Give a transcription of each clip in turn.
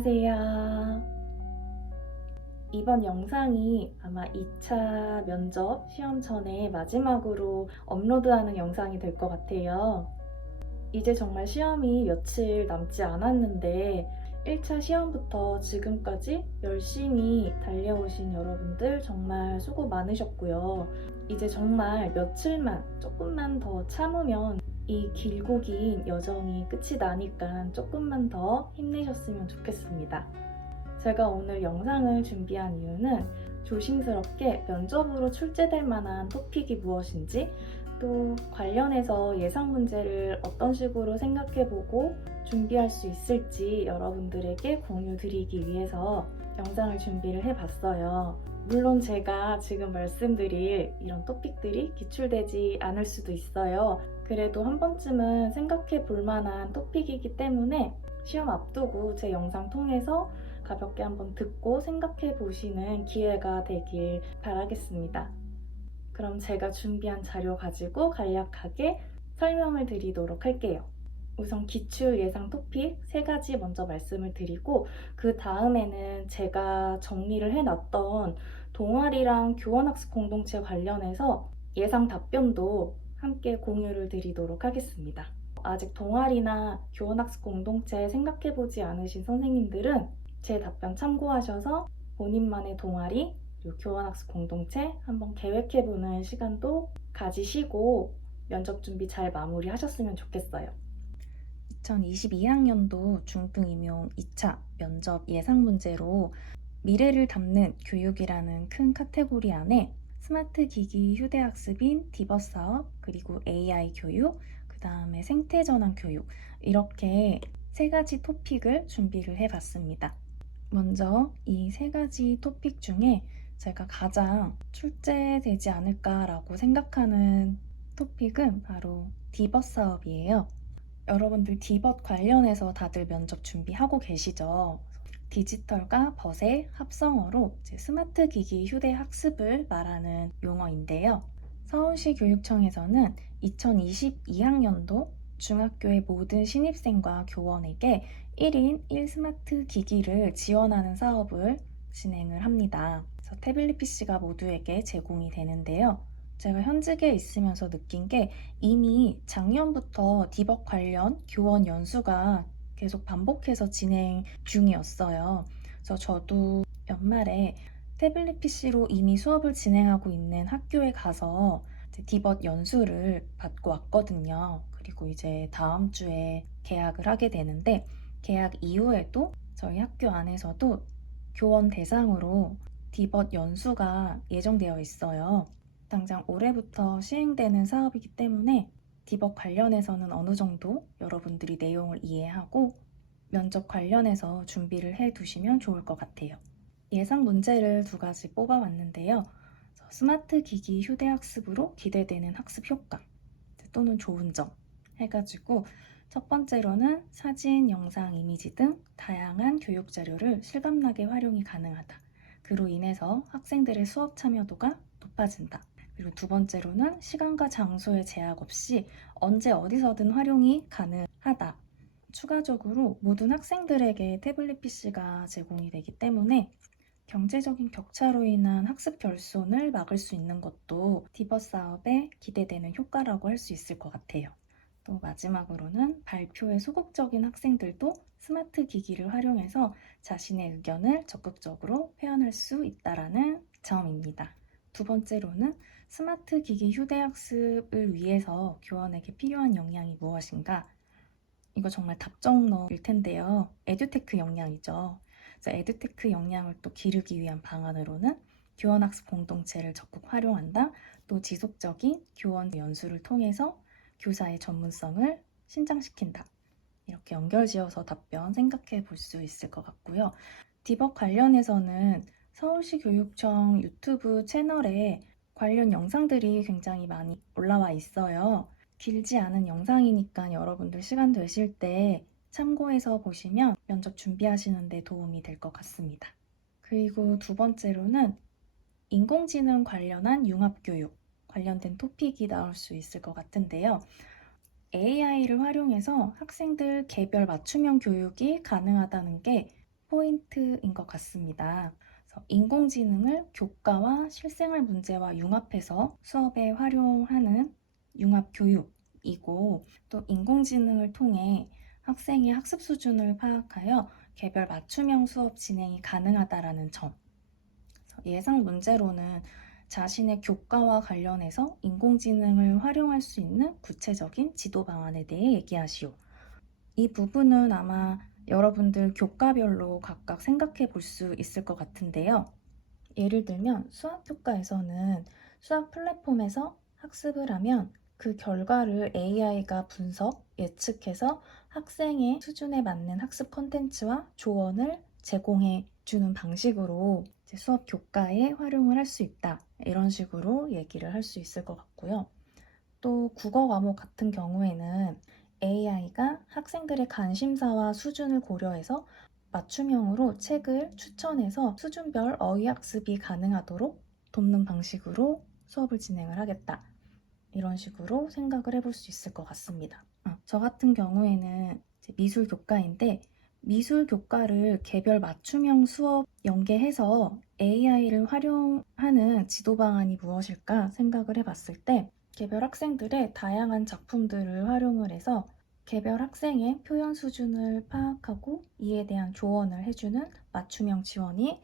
안녕하세요. 이번 영상이 아마 2차 면접 시험 전에 마지막으로 업로드하는 영상이 될 것 같아요. 이제 정말 시험이 며칠 남지 않았는데 1차 시험부터 지금까지 열심히 달려오신 여러분들 정말 수고 많으셨고요. 이제 정말 며칠만 조금만 더 참으면 이 길고 긴 여정이 끝이 나니까 조금만 더 힘내셨으면 좋겠습니다. 제가 오늘 영상을 준비한 이유는 조심스럽게 면접으로 출제될 만한 토픽이 무엇인지, 또 관련해서 예상 문제를 어떤 식으로 생각해보고 준비할 수 있을지 여러분들에게 공유 드리기 위해서 영상을 준비를 해봤어요. 물론 제가 지금 말씀드릴 이런 토픽들이 기출되지 않을 수도 있어요. 그래도 한 번쯤은 생각해 볼 만한 토픽이기 때문에 시험 앞두고 제 영상 통해서 가볍게 한번 듣고 생각해 보시는 기회가 되길 바라겠습니다. 그럼 제가 준비한 자료 가지고 간략하게 설명을 드리도록 할게요. 우선 기출 예상 토픽 3가지 먼저 말씀을 드리고, 그 다음에는 제가 정리를 해놨던 동아리랑 교원학습 공동체 관련해서 예상 답변도 함께 공유를 드리도록 하겠습니다. 아직 동아리나 교원학습 공동체 생각해보지 않으신 선생님들은 제 답변 참고하셔서 본인만의 동아리, 그리고 교원학습 공동체 한번 계획해보는 시간도 가지시고 면접 준비 잘 마무리하셨으면 좋겠어요. 2022학년도 중등임용 2차 면접 예상 문제로 미래를 담는 교육이라는 큰 카테고리 안에 스마트 기기 휴대학습인 디버스 사업, 그리고 AI 교육, 그 다음에 생태전환 교육, 이렇게 3가지 토픽을 준비를 해봤습니다. 먼저 이 3가지 토픽 중에 제가 가장 출제되지 않을까라고 생각하는 토픽은 바로 디버스 사업이에요. 여러분들 디벗 관련해서 다들 면접 준비하고 계시죠? 디지털과 벗의 합성어로 스마트 기기 휴대 학습을 말하는 용어인데요. 서울시 교육청에서는 2022학년도 중학교의 모든 신입생과 교원에게 1인 1스마트 기기를 지원하는 사업을 진행을 합니다. 그래서 태블릿 PC가 모두에게 제공이 되는데요. 제가 현직에 있으면서 느낀 게 이미 작년부터 디벅 관련 교원 연수가 계속 반복해서 진행 중이었어요. 그래서 저도 연말에 태블릿 PC로 이미 수업을 진행하고 있는 학교에 가서 디벗 연수를 받고 왔거든요. 그리고 이제 다음 주에 개학을 하게 되는데, 개학 이후에도 저희 학교 안에서도 교원 대상으로 디벗 연수가 예정되어 있어요. 당장 올해부터 시행되는 사업이기 때문에 디벅 관련해서는 어느 정도 여러분들이 내용을 이해하고 면접 관련해서 준비를 해 두시면 좋을 것 같아요. 예상 문제를 2가지 뽑아왔는데요. 스마트 기기 휴대학습으로 기대되는 학습 효과 또는 좋은 점 해가지고, 첫 번째로는 사진, 영상, 이미지 등 다양한 교육 자료를 실감나게 활용이 가능하다. 그로 인해서 학생들의 수업 참여도가 높아진다. 그리고 2번째로는 시간과 장소의 제약 없이 언제 어디서든 활용이 가능하다. 추가적으로 모든 학생들에게 태블릿 PC가 제공이 되기 때문에 경제적인 격차로 인한 학습 결손을 막을 수 있는 것도 디버스 사업에 기대되는 효과라고 할 수 있을 것 같아요. 또 마지막으로는 발표에 소극적인 학생들도 스마트 기기를 활용해서 자신의 의견을 적극적으로 표현할 수 있다는 점입니다. 2번째로는 스마트 기기 휴대학습을 위해서 교원에게 필요한 역량이 무엇인가? 이거 정말 답정너일 텐데요. 에듀테크 역량이죠. 그래서 에듀테크 역량을 또 기르기 위한 방안으로는 교원학습 공동체를 적극 활용한다. 또 지속적인 교원 연수를 통해서 교사의 전문성을 신장시킨다. 이렇게 연결지어서 답변 생각해 볼 수 있을 것 같고요. 디벅 관련해서는 서울시 교육청 유튜브 채널에 관련 영상들이 굉장히 많이 올라와 있어요. 길지 않은 영상이니까 여러분들 시간 되실 때 참고해서 보시면 면접 준비하시는 데 도움이 될 것 같습니다. 그리고 2번째로는 인공지능 관련한 융합교육 관련된 토픽이 나올 수 있을 것 같은데요. AI를 활용해서 학생들 개별 맞춤형 교육이 가능하다는 게 포인트인 것 같습니다. 그래서 인공지능을 교과와 실생활 문제와 융합해서 수업에 활용하는 융합교육이고, 또 인공지능을 통해 학생의 학습 수준을 파악하여 개별 맞춤형 수업 진행이 가능하다라는 점. 예상 문제로는 자신의 교과와 관련해서 인공지능을 활용할 수 있는 구체적인 지도 방안에 대해 얘기하시오. 이 부분은 아마 여러분들 교과별로 각각 생각해 볼 수 있을 것 같은데요. 예를 들면 수학 교과에서는 수학 플랫폼에서 학습을 하면 그 결과를 AI가 분석, 예측해서 학생의 수준에 맞는 학습 콘텐츠와 조언을 제공해 주는 방식으로 수업 교과에 활용을 할 수 있다. 이런 식으로 얘기를 할 수 있을 것 같고요. 또 국어 과목 같은 경우에는 AI가 학생들의 관심사와 수준을 고려해서 맞춤형으로 책을 추천해서 수준별 어휘 학습이 가능하도록 돕는 방식으로 수업을 진행을 하겠다. 이런 식으로 생각을 해볼 수 있을 것 같습니다. 저 같은 경우에는 미술 교과인데 미술 교과를 개별 맞춤형 수업 연계해서 AI를 활용하는 지도 방안이 무엇일까 생각을 해봤을 때 개별 학생들의 다양한 작품들을 활용을 해서 개별 학생의 표현 수준을 파악하고 이에 대한 조언을 해주는 맞춤형 지원이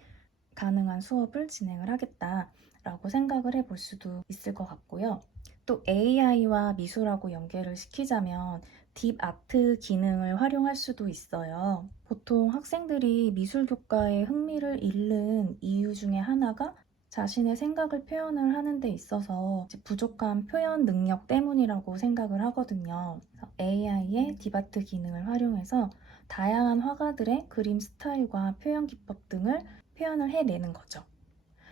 가능한 수업을 진행을 하겠다라고 생각을 해볼 수도 있을 것 같고요. 또 AI와 미술하고 연계를 시키자면 딥 아트 기능을 활용할 수도 있어요. 보통 학생들이 미술 교과에 흥미를 잃는 이유 중에 하나가 자신의 생각을 표현을 하는 데 있어서 부족한 표현 능력 때문이라고 생각을 하거든요. AI의 딥아트 기능을 활용해서 다양한 화가들의 그림 스타일과 표현 기법 등을 표현을 해내는 거죠.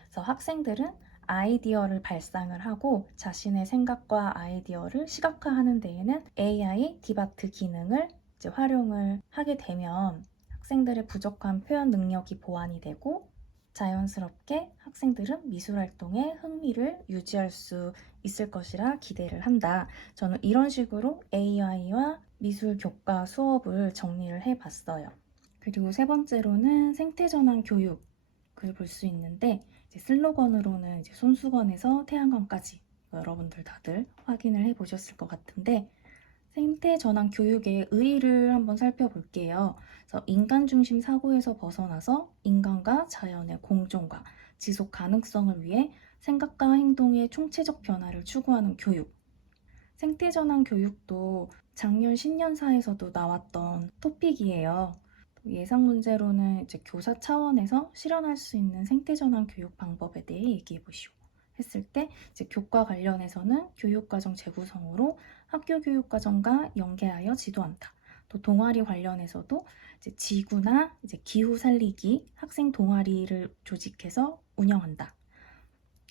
그래서 학생들은 아이디어를 발상을 하고 자신의 생각과 아이디어를 시각화하는 데에는 AI 딥아트 기능을 활용을 하게 되면 학생들의 부족한 표현 능력이 보완이 되고 자연스럽게 학생들은 미술 활동에 흥미를 유지할 수 있을 것이라 기대를 한다. 저는 이런 식으로 AI와 미술 교과 수업을 정리를 해봤어요. 그리고 세 번째로는 생태전환 교육을 볼 수 있는데 슬로건으로는 손수건에서 태양광까지 여러분들 다들 확인을 해보셨을 것 같은데 생태전환 교육의 의의를 한번 살펴볼게요. 그래서 인간 중심 사고에서 벗어나서 인간과 자연의 공존과 지속 가능성을 위해 생각과 행동의 총체적 변화를 추구하는 교육. 생태전환 교육도 작년 신년사에서도 나왔던 토픽이에요. 예상 문제로는 교사 차원에서 실현할 수 있는 생태전환 교육 방법에 대해 얘기해 보시오. 했을 때 교과 관련해서는 교육과정 재구성으로 학교 교육과정과 연계하여 지도한다. 또 동아리 관련해서도 지구나 기후 살리기 학생 동아리를 조직해서 운영한다.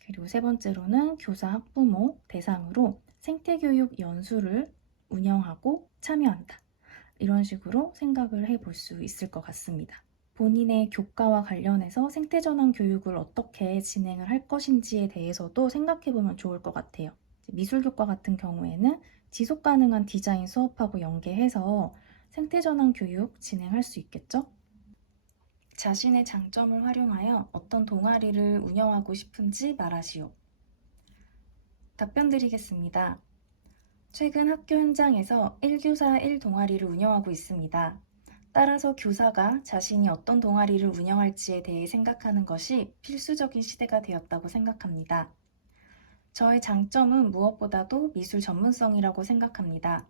그리고 세 번째로는 교사 학부모 대상으로 생태교육 연수를 운영하고 참여한다. 이런 식으로 생각을 해볼 수 있을 것 같습니다. 본인의 교과와 관련해서 생태전환 교육을 어떻게 진행을 할 것인지에 대해서도 생각해보면 좋을 것 같아요. 미술교과 같은 경우에는 지속가능한 디자인 수업하고 연계해서 생태전환 교육 진행할 수 있겠죠? 자신의 장점을 활용하여 어떤 동아리를 운영하고 싶은지 말하시오. 답변 드리겠습니다. 최근 학교 현장에서 1교사 1동아리를 운영하고 있습니다. 따라서 교사가 자신이 어떤 동아리를 운영할지에 대해 생각하는 것이 필수적인 시대가 되었다고 생각합니다. 저의 장점은 무엇보다도 미술 전문성이라고 생각합니다.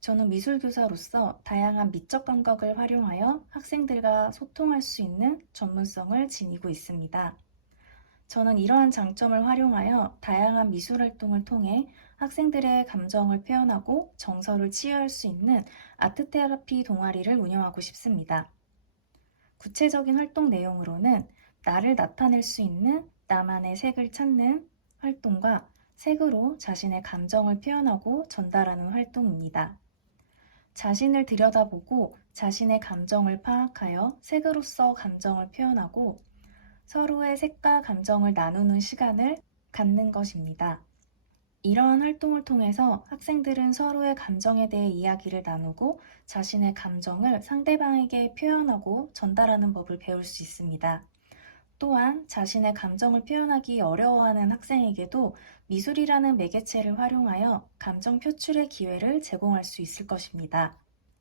저는 미술교사로서 다양한 미적 감각을 활용하여 학생들과 소통할 수 있는 전문성을 지니고 있습니다. 저는 이러한 장점을 활용하여 다양한 미술 활동을 통해 학생들의 감정을 표현하고 정서를 치유할 수 있는 아트 테라피 동아리를 운영하고 싶습니다. 구체적인 활동 내용으로는 나를 나타낼 수 있는 나만의 색을 찾는 활동과 색으로 자신의 감정을 표현하고 전달하는 활동입니다. 자신을 들여다보고 자신의 감정을 파악하여 색으로서 감정을 표현하고 서로의 색과 감정을 나누는 시간을 갖는 것입니다. 이러한 활동을 통해서 학생들은 서로의 감정에 대해 이야기를 나누고 자신의 감정을 상대방에게 표현하고 전달하는 법을 배울 수 있습니다. 또한 자신의 감정을 표현하기 어려워하는 학생에게도 미술이라는 매개체를 활용하여 감정 표출의 기회를 제공할 수 있을 것입니다.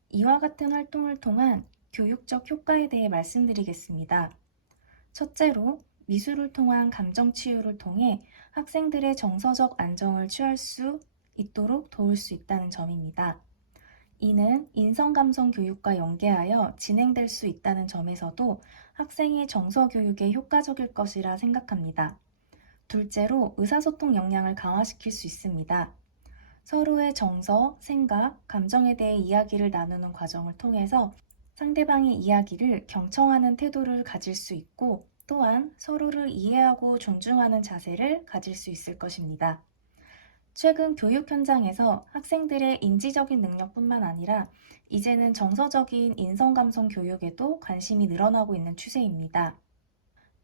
이와 같은 활동을 통한 교육적 효과에 대해 말씀드리겠습니다. 첫째로, 미술을 통한 감정 치유를 통해 학생들의 정서적 안정을 취할 수 있도록 도울 수 있다는 점입니다. 이는 인성감성 교육과 연계하여 진행될 수 있다는 점에서도 학생의 정서 교육에 효과적일 것이라 생각합니다. 둘째로, 의사소통 역량을 강화시킬 수 있습니다. 서로의 정서, 생각, 감정에 대해 이야기를 나누는 과정을 통해서 상대방의 이야기를 경청하는 태도를 가질 수 있고, 또한 서로를 이해하고 존중하는 자세를 가질 수 있을 것입니다. 최근 교육 현장에서 학생들의 인지적인 능력뿐만 아니라 이제는 정서적인 인성감성 교육에도 관심이 늘어나고 있는 추세입니다.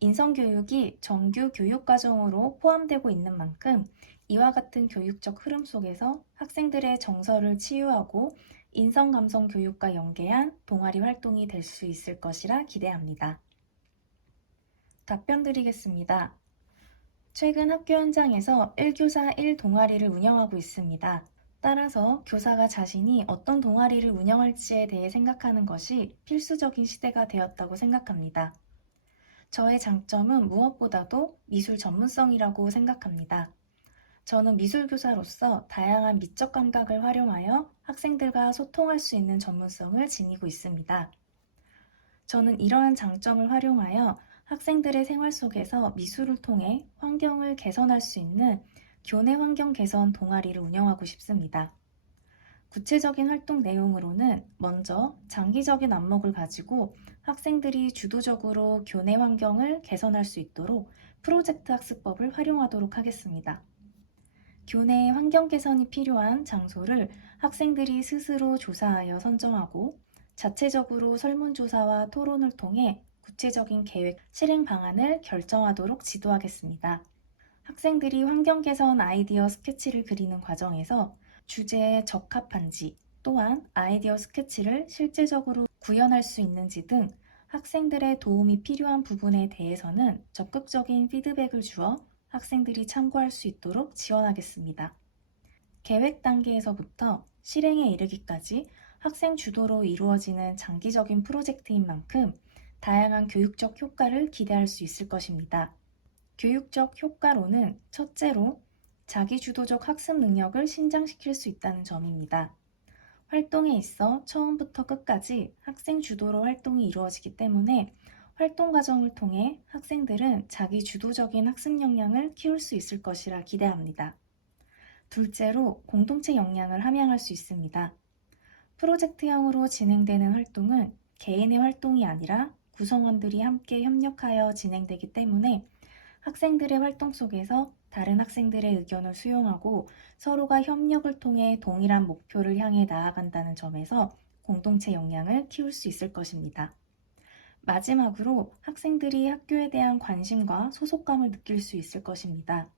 인성교육이 정규 교육과정으로 포함되고 있는 만큼 이와 같은 교육적 흐름 속에서 학생들의 정서를 치유하고 인성감성 교육과 연계한 동아리 활동이 될 수 있을 것이라 기대합니다. 답변 드리겠습니다. 최근 학교 현장에서 1교사 1동아리를 운영하고 있습니다. 따라서 교사가 자신이 어떤 동아리를 운영할지에 대해 생각하는 것이 필수적인 시대가 되었다고 생각합니다. 저의 장점은 무엇보다도 미술 전문성이라고 생각합니다. 저는 미술교사로서 다양한 미적 감각을 활용하여 학생들과 소통할 수 있는 전문성을 지니고 있습니다. 저는 이러한 장점을 활용하여 학생들의 생활 속에서 미술을 통해 환경을 개선할 수 있는 교내 환경 개선 동아리를 운영하고 싶습니다. 구체적인 활동 내용으로는 먼저 장기적인 안목을 가지고 학생들이 주도적으로 교내 환경을 개선할 수 있도록 프로젝트 학습법을 활용하도록 하겠습니다. 교내 환경 개선이 필요한 장소를 학생들이 스스로 조사하여 선정하고 자체적으로 설문조사와 토론을 통해 구체적인 계획, 실행 방안을 결정하도록 지도하겠습니다. 학생들이 환경 개선 아이디어 스케치를 그리는 과정에서 주제에 적합한지, 또한 아이디어 스케치를 실제적으로 구현할 수 있는지 등 학생들의 도움이 필요한 부분에 대해서는 적극적인 피드백을 주어 학생들이 참고할 수 있도록 지원하겠습니다. 계획 단계에서부터 실행에 이르기까지 학생 주도로 이루어지는 장기적인 프로젝트인 만큼 다양한 교육적 효과를 기대할 수 있을 것입니다. 교육적 효과로는 첫째로 자기주도적 학습 능력을 신장시킬 수 있다는 점입니다. 활동에 있어 처음부터 끝까지 학생 주도로 활동이 이루어지기 때문에 활동 과정을 통해 학생들은 자기 주도적인 학습 역량을 키울 수 있을 것이라 기대합니다. 둘째로 공동체 역량을 함양할 수 있습니다. 프로젝트형으로 진행되는 활동은 개인의 활동이 아니라 구성원들이 함께 협력하여 진행되기 때문에 학생들의 활동 속에서 다른 학생들의 의견을 수용하고 서로가 협력을 통해 동일한 목표를 향해 나아간다는 점에서 공동체 역량을 키울 수 있을 것입니다. 마지막으로 학생들이 학교에 대한 관심과 소속감을 느낄 수 있을 것입니다.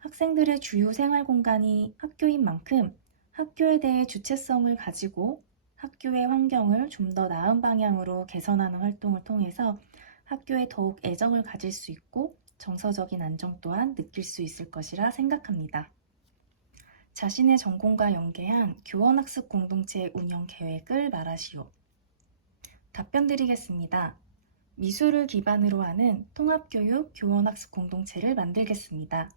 학생들의 주요 생활 공간이 학교인 만큼 학교에 대해 주체성을 가지고 학교의 환경을 좀 더 나은 방향으로 개선하는 활동을 통해서 학교에 더욱 애정을 가질 수 있고 정서적인 안정 또한 느낄 수 있을 것이라 생각합니다. 자신의 전공과 연계한 교원학습 공동체 운영 계획을 말하시오. 답변 드리겠습니다. 미술을 기반으로 하는 통합교육 교원학습 공동체를 만들겠습니다.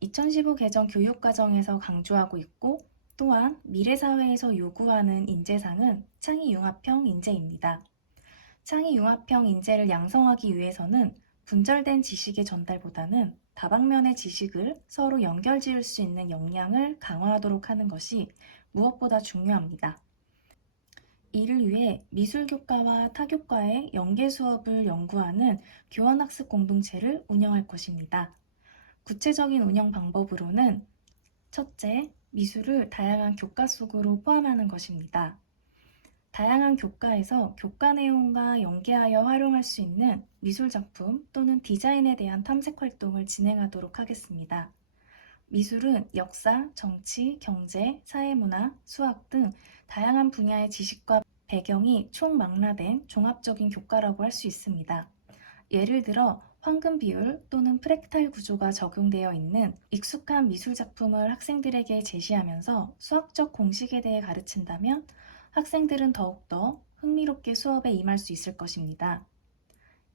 2015 개정 교육과정에서 강조하고 있고 또한 미래사회에서 요구하는 인재상은 창의융합형 인재입니다. 창의융합형 인재를 양성하기 위해서는 분절된 지식의 전달보다는 다방면의 지식을 서로 연결 지을 수 있는 역량을 강화하도록 하는 것이 무엇보다 중요합니다. 이를 위해 미술교과와 타교과의 연계 수업을 연구하는 교원학습 공동체를 운영할 것입니다. 구체적인 운영 방법으로는 첫째, 미술을 다양한 교과 속으로 포함하는 것입니다. 다양한 교과에서 교과 내용과 연계하여 활용할 수 있는 미술 작품 또는 디자인에 대한 탐색 활동을 진행하도록 하겠습니다. 미술은 역사, 정치, 경제, 사회문화, 수학 등 다양한 분야의 지식과 배경이 총망라된 종합적인 교과라고 할 수 있습니다. 예를 들어 황금 비율 또는 프랙탈 구조가 적용되어 있는 익숙한 미술 작품을 학생들에게 제시하면서 수학적 공식에 대해 가르친다면 학생들은 더욱더 흥미롭게 수업에 임할 수 있을 것입니다.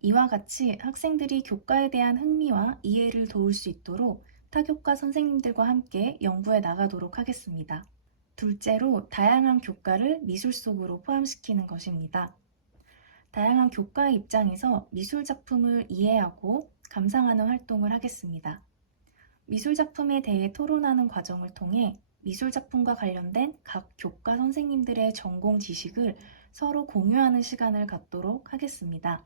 이와 같이 학생들이 교과에 대한 흥미와 이해를 도울 수 있도록 타교과 선생님들과 함께 연구해 나가도록 하겠습니다. 둘째로 다양한 교과를 미술 속으로 포함시키는 것입니다. 다양한 교과의 입장에서 미술 작품을 이해하고 감상하는 활동을 하겠습니다. 미술 작품에 대해 토론하는 과정을 통해 미술 작품과 관련된 각 교과 선생님들의 전공 지식을 서로 공유하는 시간을 갖도록 하겠습니다.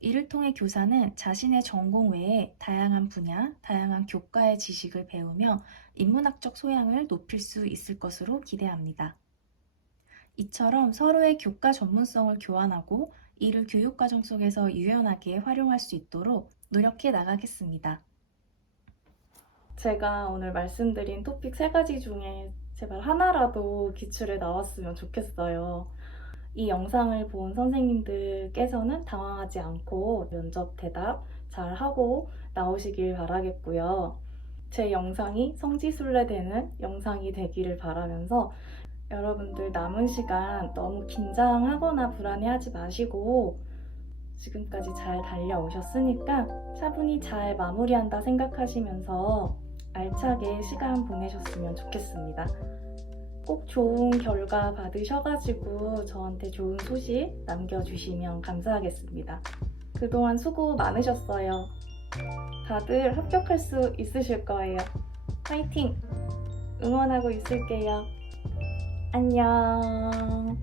이를 통해 교사는 자신의 전공 외에 다양한 분야, 다양한 교과의 지식을 배우며 인문학적 소양을 높일 수 있을 것으로 기대합니다. 이처럼 서로의 교과 전문성을 교환하고 이를 교육과정 속에서 유연하게 활용할 수 있도록 노력해 나가겠습니다. 제가 오늘 말씀드린 토픽 3가지 중에 제발 하나라도 기출에 나왔으면 좋겠어요. 이 영상을 본 선생님들께서는 당황하지 않고 면접 대답 잘 하고 나오시길 바라겠고요. 제 영상이 성지순례되는 영상이 되기를 바라면서 여러분들 남은 시간 너무 긴장하거나 불안해하지 마시고 지금까지 잘 달려오셨으니까 차분히 잘 마무리한다 생각하시면서 알차게 시간 보내셨으면 좋겠습니다. 꼭 좋은 결과 받으셔가지고 저한테 좋은 소식 남겨주시면 감사하겠습니다. 그동안 수고 많으셨어요. 다들 합격할 수 있으실 거예요. 화이팅! 응원하고 있을게요. 안녕.